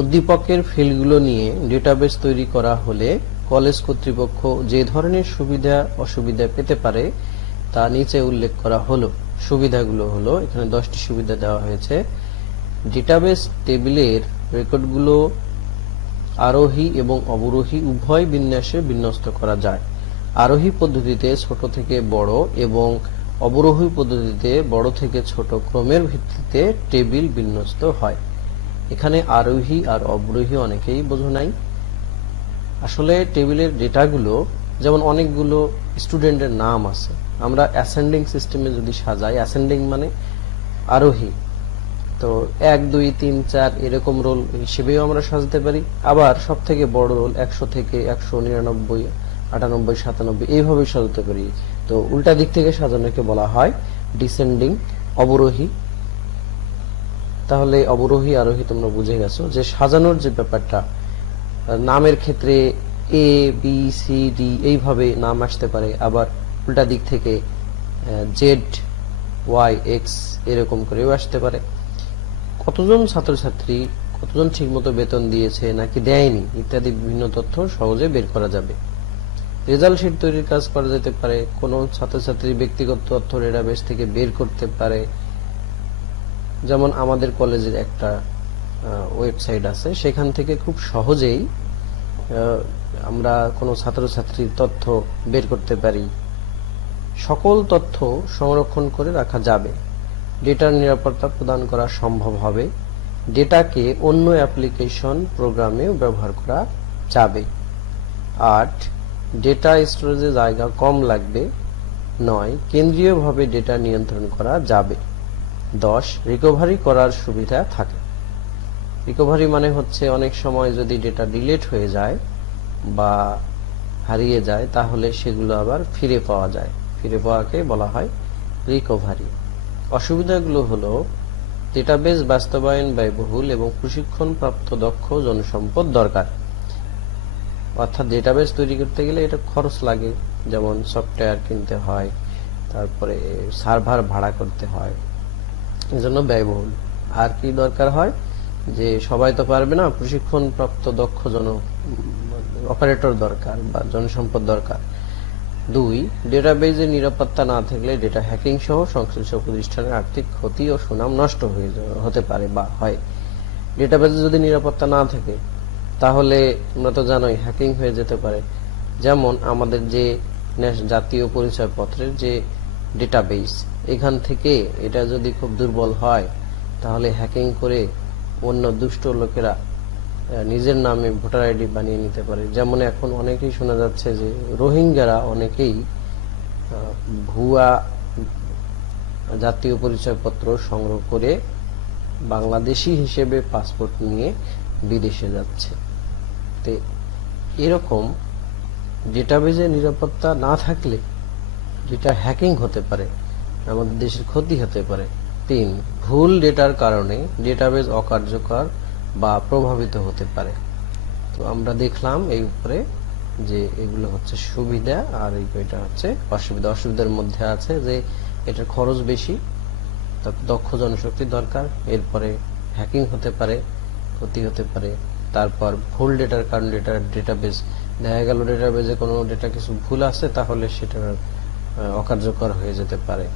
উদ্দীপকের ফিল্ডগুলো নিয়ে ডেটাবেস তৈরি করা হলে কলেজ কর্তৃপক্ষ যে ধরনের সুবিধা অসুবিধা পেতে পারে তা নিচে উল্লেখ করা হলো। সুবিধাগুলো হলো, এখানে 10টি সুবিধা দেওয়া হয়েছে। ডেটাবেস টেবিলের রেকর্ডগুলো আরোহী এবং অবরোহী উভয় বিন্যাসে বিন্যস্ত করা যায়। আরোহী পদ্ধতিতে ছোট থেকে বড় এবং অবরোহী পদ্ধতিতে বড় থেকে ছোট ক্রমের ভিত্তিতে টেবিল বিন্যস্ত হয়। এখানে আরোহী আর অবরোহী অনেকেই বোঝো নাই। আসলে টেবিলের ডেটাগুলো যেমন অনেকগুলো স্টুডেন্টের নাম আছে, আমরা অ্যাসেন্ডিং সিস্টেমে যদি সাজাই, অ্যাসেন্ডিং মানে আরোহী, তো 1 2 3 4 এরকম রোল হিসেবেও আমরা সাজাতে পারি। আবার সব থেকে বড় রোল 100 থেকে 199 98 97 এইভাবে সাজাতে পারি। তো উল্টা দিক থেকে সাজানোকে বলা হয় ডিসেন্ডিং, অবরোহী। তাহলে অবরোহী আরোহী তোমরা বুঝে গেছো যে সাজানোর যে ব্যাপারটা, নামের ক্ষেত্রে এ বি সি ডি এইভাবে নাম আসতে পারে, আবার উল্টা দিক থেকে জেড ওয়াই এক্স এরকম করেও আসতে পারে। কতজন ছাত্রছাত্রী কতজন ঠিকমতো বেতন দিয়েছে নাকি দেয়নি ইত্যাদি বিভিন্ন তথ্য সহজে বের করা যাবে। রেজাল্ট শিট তৈরির কাজ করা যেতে পারে, কোনো ছাত্রছাত্রীর ব্যক্তিগত তথ্য ডেটাবেস থেকে বের করতে পারে। যেমন আমাদের কলেজের একটা ওয়েবসাইট আছে, সেখান থেকে খুব সহজেই আমরা কোনো ছাত্রছাত্রীর তথ্য বের করতে পারি। সকল তথ্য সংরক্ষণ করে রাখা যাবে, ডেটার নিরাপত্তা প্রদান করা সম্ভব হবে, ডেটাকে অন্য অ্যাপ্লিকেশন প্রোগ্রামেও ব্যবহার করা যাবে। 8 ডেটা স্টোরেজে জায়গা কম লাগবে। 9 কেন্দ্রীয়ভাবে ডেটা নিয়ন্ত্রণ করা যাবে। 10 রিকভারি করার সুবিধা থাকে। রিকভারি মানে হচ্ছে অনেক সময় যদি ডেটা ডিলিট হয়ে যায় বা হারিয়ে যায় তাহলে সেগুলো আবার ফিরে পাওয়া যায়, ফিরে পাওয়াকে বলা হয় রিকভারি। অসুবিধাগুলো হলো ডেটাবেস বাস্তবায়ন ব্যয়বহুল এবং প্রশিক্ষণপ্রাপ্ত দক্ষ জনসম্পদ দরকার। অর্থাৎ ডেটাবেস তৈরি করতে গেলে এটা খরচ লাগে, যেমন সফটওয়্যার কিনতে হয়, তারপরে সার্ভার ভাড়া করতে হয়, এজন্য ব্যয়বহুল। আর কি দরকার হয় যে সবাই তো পারবে না, প্রশিক্ষণপ্রাপ্ত দক্ষ অপারেটর দরকার বা জনসম্পদ দরকার। 2 ডেটাবেজের নিরাপত্তা না থাকলে ডেটা হ্যাকিং সহ সংশ্লিষ্ট প্রতিষ্ঠানের আর্থিক ক্ষতি ও সুনাম নষ্ট হতে পারে বা হয়। ডেটাবেজে যদি নিরাপত্তা না থাকে তাহলে আমরা তো জানোই হ্যাকিং হয়ে যেতে পারে। যেমন আমাদের যে জাতীয় পরিচয়পত্রের যে ডেটাবেস, এখান থেকে এটা যদি খুব দুর্বল হয় তাহলে হ্যাকিং করে অন্য দুষ্ট লোকেরা নিজের নামে ভোটার আইডি বানিয়ে নিতে পারে। যেমন এখন অনেকেই শোনা যাচ্ছে যে রোহিঙ্গারা অনেকেই ভুয়া জাতীয় পরিচয়পত্র সংগ্রহ করে বাংলাদেশি হিসেবে পাসপোর্ট নিয়ে বিদেশে যাচ্ছে। তো এরকম ডেটাবেজে নিরাপত্তা না থাকলে ডেটা হ্যাকিং হতে পারে, আমাদের দেশের ক্ষতি হতে পারে। 3 ভুল ডেটার কারণে ডেটাবেজ অকার্যকর বা প্রভাবিত হতে পারে। তো আমরা দেখলাম এই উপরে যে এগুলো হচ্ছে সুবিধা আর এটা হচ্ছে অসুবিধা। অসুবিধার মধ্যে আছে যে এটার খরচ বেশি, দক্ষ জনশক্তি দরকার, এরপরে হ্যাকিং হতে পারে, ক্ষতি হতে পারে, তারপর ভুল ডেটার কারণে ডেটাবেজ দেখা গেল ডেটাবেজে কোনো ডেটা কিছু ভুল আছে তাহলে সেটা অকার্যকর হয়ে যেতে পারে।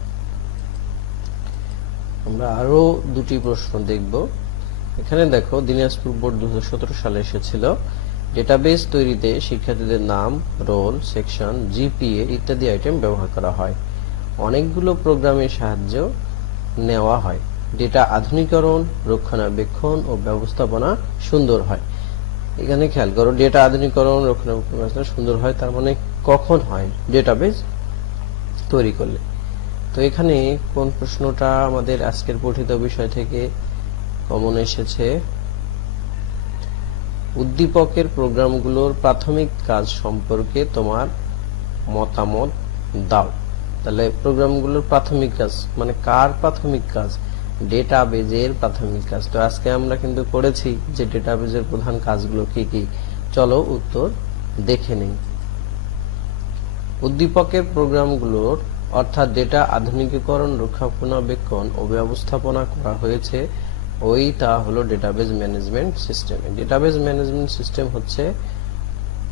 আমরা আরো 2টি প্রশ্ন দেখব। এখানে দেখো দিনাজপুর বোর্ড 2017 সালে এসেছিল, ডেটাবেস তৈরিতে শিক্ষার্থীদের নাম, রোল, সেকশন, জিপিএ ইত্যাদি আইটেম ব্যবহার করা হয়। অনেকগুলো প্রোগ্রামের সাহায্য নেওয়া হয়। ডেটা আধুনিকরণ, রক্ষণাবেক্ষণ ও ব্যবস্থাপনা সুন্দর হয়। এখানে খেয়াল করো, ডেটা আধুনিকরণ, রক্ষণাবেক্ষণ সুন্দর হয়, তার মানে কখন হয়? ডেটাবেস তৈরি করলে। তো এখানে কোন প্রশ্নটা আমাদের আজকের পঠিত বিষয় থেকে কমন এসেছে? উদ্দীপকের প্রোগ্রামগুলোর প্রাথমিক কাজ সম্পর্কে তোমার মতামত দাও। তাহলে প্রোগ্রামগুলোর প্রাথমিক কাজ মানে কার প্রাথমিক কাজ? ডেটাবেজের প্রাথমিক কাজ। তো আজকে আমরা কিন্তু পড়েছি যে ডেটাবেজের প্রধান কাজগুলো কি কি। চলো উত্তর দেখে নেই। উদ্দীপকের প্রোগ্রামগুলোর অর্থাৎ ডেটা আধুনিকীকরণ, রক্ষণাবেক্ষণ ও ব্যবস্থাপনা করা হয়েছে তা হলো database management system. Database management system হচ্ছে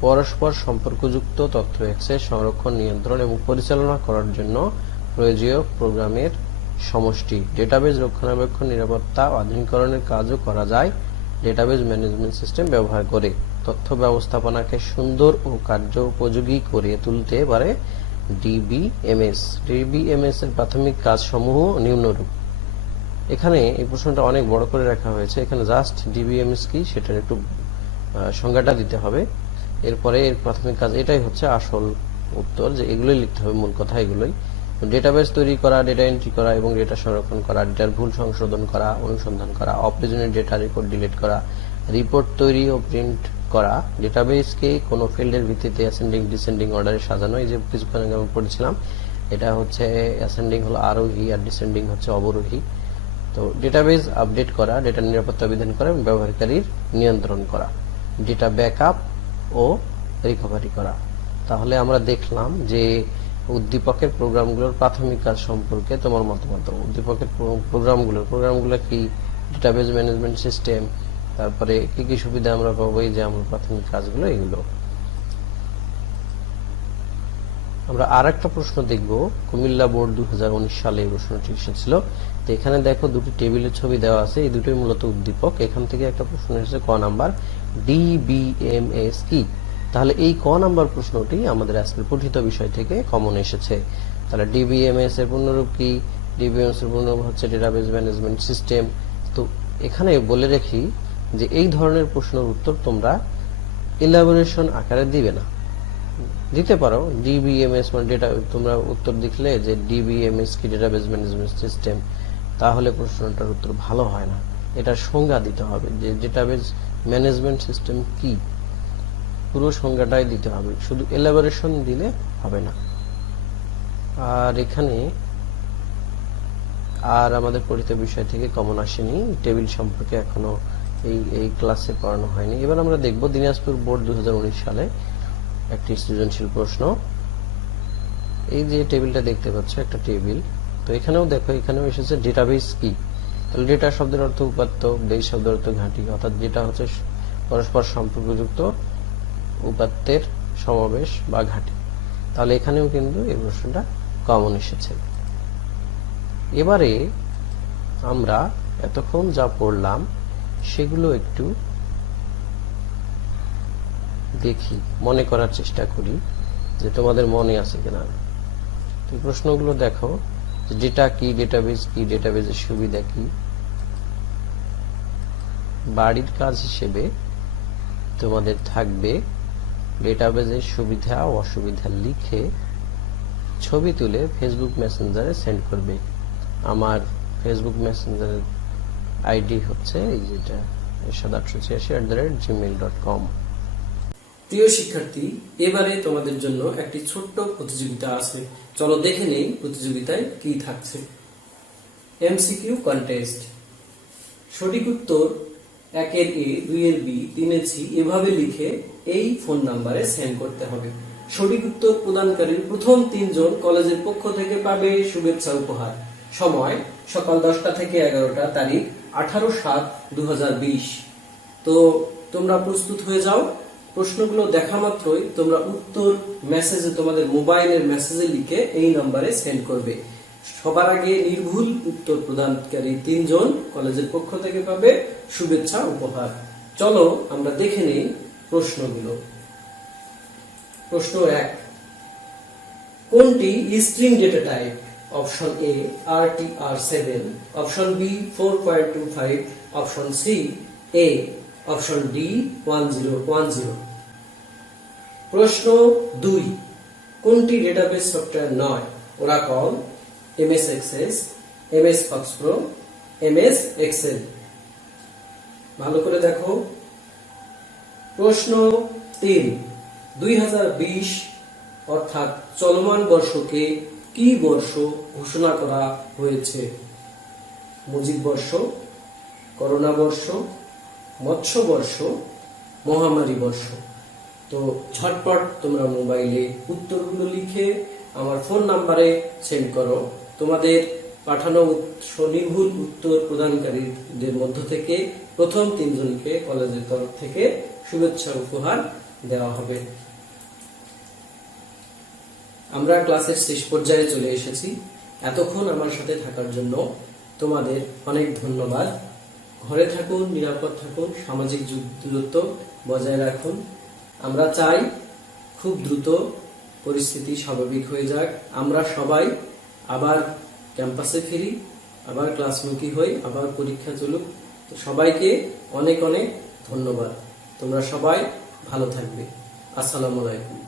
পরস্পর সম্পর্কযুক্ত তথ্য অ্যাক্সেস, সংরক্ষণ, নিয়ন্ত্রণ এবং পরিচালনা করার জন্য প্রয়োজনীয় প্রোগ্রামের সমষ্টি। ডেটাবেজ রক্ষণাবেক্ষণ, নিরাপত্তা ও আধুনিকীকরণের কাজও করা যায় ডেটাবেজ ম্যানেজমেন্ট সিস্টেম ব্যবহার করে। তথ্য ব্যবস্থাপনাকে সুন্দর ও কার্য উপযোগী করে তুলতে পারে ডিবিএমএস এর প্রাথমিক কাজসমূহ নিম্নরূপ। এখানে এই প্রশ্নটা অনেক বড় করে রাখা হয়েছে, এখানে জাস্ট ডিবিএমএস কি সেটার একটু সংজ্ঞাটা দিতে হবে, এরপরে এর প্রাথমিক কাজ, এটাই হচ্ছে আসল উত্তর, যে এগুলোই লিখতে হবে, মূল কথা এগুলোই। ডেটাবেস তৈরি করা, ডেটা এন্ট্রি করা এবং ডেটা সংরক্ষণ করা, ডেটার ভুল সংশোধন করা, অনুসন্ধান করা, অপ্রয়োজনীয় ডেটা রেকর্ড ডিলিট করা, রিপোর্ট তৈরি ও প্রিন্ট করা, ডেটাবেসকে কোনো ফিল্ডের ভিত্তিতে অ্যাসেন্ডিং ডিসেন্ডিং অর্ডারে সাজানো। এই যে কিছুক্ষণ আগে আমি পড়েছিলাম, এটা হচ্ছে অ্যাসেন্ডিং হলো আরোহী আর ডিসেন্ডিং হচ্ছে অবরোহী। তো ডেটাবেস আপডেট করা, ডেটা নিরাপত্তা বিধান করা এবং ব্যবহারকারীর নিয়ন্ত্রণ করা, ডেটা ব্যাকআপ ও রিকভারি করা। তাহলে আমরা দেখলাম যে উদ্দীপকের প্রোগ্রামগুলোর প্রাথমিক কাজ সম্পর্কে তোমার মতামত। উদ্দীপকের প্রোগ্রামগুলো কি, ডেটাবেস ম্যানেজমেন্ট সিস্টেম, তারপরে কি কি সুবিধা আমরা পাবো, এই যে আমরা প্রাথমিক কাজগুলো এগুলো। আমরা আর একটা প্রশ্ন দেখব, কুমিল্লা বোর্ড 2019 সালে এই প্রশ্নটি এসেছিল। তো এখানে দেখো দুটি টেবিলের ছবি দেওয়া আছে, এই দুটোই মূলত উদ্দীপক। এখান থেকে একটা প্রশ্ন এসেছে ক নাম্বার, ডিবিএমএস কি। তাহলে এই ক নাম্বার প্রশ্নটি আমাদের আজকের পঠিত বিষয় থেকে কমন এসেছে। তাহলে ডিবিএমএস এর পূর্ণরূপ কি? ডিবিএমএস এর পূর্ণরূপ হচ্ছে ডেটাবেস ম্যানেজমেন্ট সিস্টেম। তো এখানে বলে রাখি যে এই ধরনের প্রশ্নের উত্তর তোমরা ইলাবোরেশন আকারে দিবে না, দিতে পারো ডিবিএমএস মানে ডেটা, তোমরা উত্তর লিখলে যে ডিবিএমএস কি, ডেটাবেস ম্যানেজমেন্ট সিস্টেম, তাহলে প্রশ্নটার উত্তর ভালো হয় না। এটা সংজ্ঞা দিতে হবে যে ডেটাবেস ম্যানেজমেন্ট সিস্টেম কি, পুরো সংজ্ঞাটাই দিতে হবে, শুধু এলাবোরেশন দিলে হবে না। আর এখানে আর আমাদের পরিচিত বিষয় থেকে কমন আসেনি, টেবিল সম্পর্কে এখনো এই ক্লাসে পড়ানো হয়নি। এবার আমরা দেখব দিনাজপুর বোর্ড 2019 সালে একটি সৃজনশীল প্রশ্ন। এই যে টেবিলটা দেখতে পাচ্ছ, একটা টেবিল। তো এখানেও দেখো, এখানেও এসেছে ডেটাবেস কি। তাহলে ডেটা শব্দের অর্থ উপাত্ত, বেস শব্দের অর্থ ঘাঁটি, অর্থাৎ ডেটা হচ্ছে পরস্পর সম্পর্কযুক্ত উপাত্তের সমাবেশ বা ঘাঁটি। তাহলে এখানেও কিন্তু এই প্রশ্নটা কমন এসেছে। এবারে আমরা এতক্ষণ যা পড়লাম সেগুলো একটু দেখি, মনে করার চেষ্টা করি যে তোমাদের মনে আছে কিনা। তো প্রশ্নগুলো দেখো, ডেটা কি, ডেটাবেস কি, ডেটাবেসের সুবিধা কি। বাড়ির কাজ হিসেবে তোমাদের থাকবে ডেটাবেসের সুবিধা ও অসুবিধা লিখে ছবি তুলে ফেসবুক মেসেঞ্জারে সেন্ড করবে। আমার ফেসবুক মেসেঞ্জারের আইডি হচ্ছে এই যেটা irshad886@gmail.com। প্রিয় শিক্ষার্থী, এবারে তোমাদের জন্য একটি ছোট্ট প্রতিযোগিতা আছে, চলো দেখে নেই প্রতিযোগিতায় কি থাকছে। MCQ contest. সঠিক উত্তর 1-এর এ, 2-এর বি, 3-এর সি এভাবে লিখে এই ফোন নাম্বারে সেন্ড করতে হবে। সঠিক উত্তর প্রদানকারীর প্রথম 3 জন কলেজের পক্ষ থেকে পাবে শুভেচ্ছা উপহার। সময় সকাল 10টা থেকে 11টা, তারিখ 18/7/2020। তো তোমরা প্রস্তুত হয়ে যাও। প্রশ্নগুলো দেখা মাত্রই তোমরা উত্তর মেসেজে, তোমাদের মোবাইলের মেসেজে লিখে এই নাম্বারে সেন্ড করবে। সবার আগে নির্ভুল উত্তর প্রদানকারী 3 জন কলেজের পক্ষ থেকে পাবে শুভেচ্ছা উপহার। চলো আমরা দেখে নেই প্রশ্নগুলো। প্রশ্ন 1, কোনটি string data type? Option a RTR7, option b 4.25, option c a, option d 1010। প্রশ্ন 2, কোনটি ডেটাবেস সফটওয়্যার নয়? Oracle, MS Access, MS FoxPro, MS Excel। ভালো করে দেখো। প্রশ্ন 3, 2020 অর্থাৎ চলমান বর্ষকে কি বর্ষ ঘোষণা করা হয়েছে? মুজিব বর্ষ, করোনা বর্ষ, মৎস্য বর্ষ, মহামারী বর্ষ। তো ঝটপট তোমরা মোবাইলে উত্তরগুলো লিখে আমার ফোন নাম্বারে সেন্ড করো। তোমাদের পাঠানো স্বনির্ভুল উত্তর প্রদানকারীদের মধ্য থেকে প্রথম 3 জনকে কলেজের তরফ থেকে শুভেচ্ছা উপহার দেওয়া হবে। আমরা ক্লাসের শেষ পর্যায়ে চলে এসেছি। এতক্ষণ আমার সাথে থাকার জন্য তোমাদের অনেক ধন্যবাদ। ঘরে থাকুন, নিরাপদ থাকুন, সামাজিক দূরত্ব বজায় রাখুন। আমরা চাই খুব দ্রুত পরিস্থিতি স্বাভাবিক হয়ে যাক, আমরা সবাই আবার ক্যাম্পাসে ফিরি, আবার ক্লাসমুখী হই, আবার পরীক্ষা চলুক। তো সবাইকে অনেক অনেক ধন্যবাদ। তোমরা সবাই ভালো থাকবে। আসসালামু আলাইকুম।